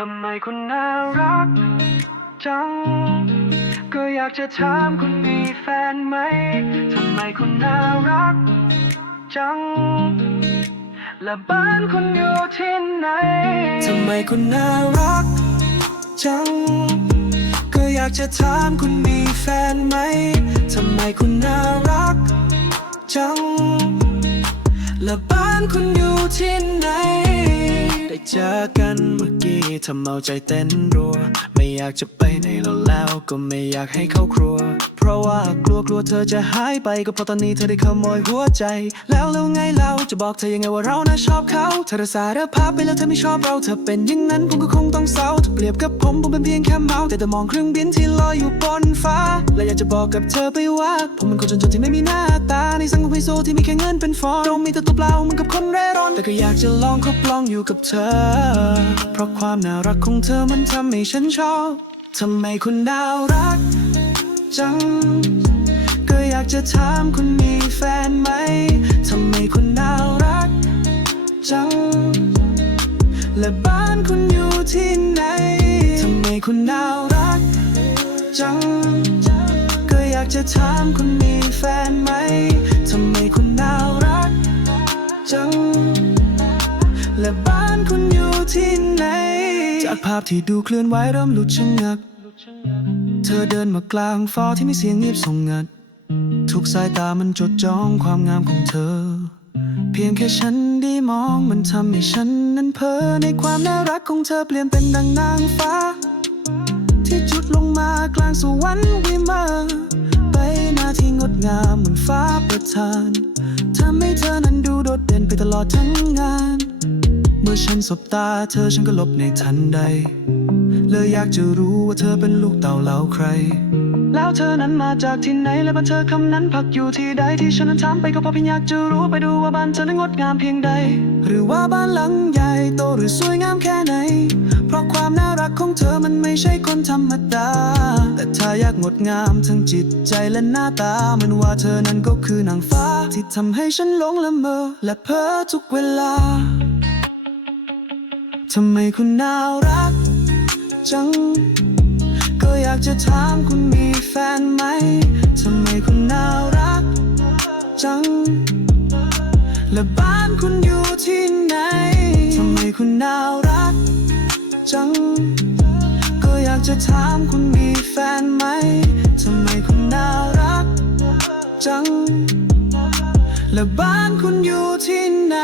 ทำไมคุณน่ารักจัง ก็อยากจะถามคุณมีแฟนไหม ทำไมคุณน่ารักจัง และบ้านคุณอยู่ที่ไหน ทำไมคุณน่ารักจัง ก็อยากจะถามคุณมีแฟนไหม ทำไมคุณน่ารักจัง และบ้านคุณอยู่ที่ไหน เจอกันเมื่อกี้ทำเอาใจเต้นรัว อยากจะไปไหนแล้วแล้วก็ไม่อยากให้เข้าครัว เพราะว่ากลัวกลัวเธอจะหายไปก็เพราะตอนนี้เธอได้ขโมยหัวใจ แล้วแล้วไงเราจะบอกเธอยังไงว่าเราน่ะชอบเขาเธอสารภาพไปแล้วเธอไม่ชอบเราเธอเป็นอย่างนั้นผมก็คงต้องเศร้าถ้าเปรียบกับผมผมเป็นเพียงแค่เมาแต่แต่มองเครื่องบินที่ลอยอยู่บนฟ้า และอยากจะบอกกับเธอไปว่า ผมเป็นคนจนๆที่ไม่มีหน้าตาในสังคมไฮโซที่มีแค่เงินเป็นฟองเรามีแต่ตัวเปล่าเหมือนกับคนเร่ร่อน แต่ก็อยากจะลองคบลองอยู่กับเธอ เพราะความน่ารักของเธอมันทำให้ฉันชอบทำไมคุณน่ารัก จัง ก็อยากจะถามคุณมีแฟนไหม ทำไมคุณน่ารัก จัง และบ้านคุณอยู่ที่ไหน ทำไมคุณน่ารัก จัง ก็อยากจะถามคุณมีแฟนไหม ทำไมคุณน่ารัก จัง และบ้านคุณอยู่ที่ไหน จากภาพที่ดูเคลื่อนไหวเริ่มหลุดชะงัก เธอเดินมากลางฟ้าที่มีเสียงเงียบสงงัด ทุกสายตามันจดจ้องความงามของเธอ เพียงแค่ฉันได้มองมันทำให้ฉันนั้นเพ้อในความน่ารักของเธอเปลี่ยนเป็นดังนางฟ้า ที่จุดลงมากลางสวรรค์วิมานใบหน้าที่งดงามเหมือนฟ้าประทานทำให้เธอนั้นดูโดดเด่นไปตลอดทั้งงาน มื่อฉันสบตาเธอฉันก็หลบในทันใด เลยอยากจะรู้ว่าเธอเป็นลูกเต่าเหล่าใคร แล้วเธอนั้นมาจากที่ไหน และบ้านเธอคำนั้นพักอยู่ที่ใดที่ฉันนั้นถามไปก็เพราะเพียงอยากจะรู้ไปดูว่าบ้านเธอนั้นงดงามเพียงใด หรือว่าบ้านหลังใหญ่โตหรือสวยงามแค่ไหน เพราะความน่ารักของเธอมันไม่ใช่คนธรรมดา แต่ถ้าอยากงดงามทั้งจิตใจและหน้าตามันว่าเธอนั้นก็คือนางฟ้า ที่ทำให้ฉันหลงละเมอและเพ้อทุกเวลา ทำไมคุณน่ารักจัง ก็อยากจะถามคุณมีแฟนไหม ทำไมคุณน่ารักจัง และบ้านคุณอยู่ที่ไหน ทำไมคุณน่ารักจัง ก็อยากจะถามคุณมีแฟนไหม ทำไมคุณน่ารักจัง และบ้านคุณอยู่ที่ไหน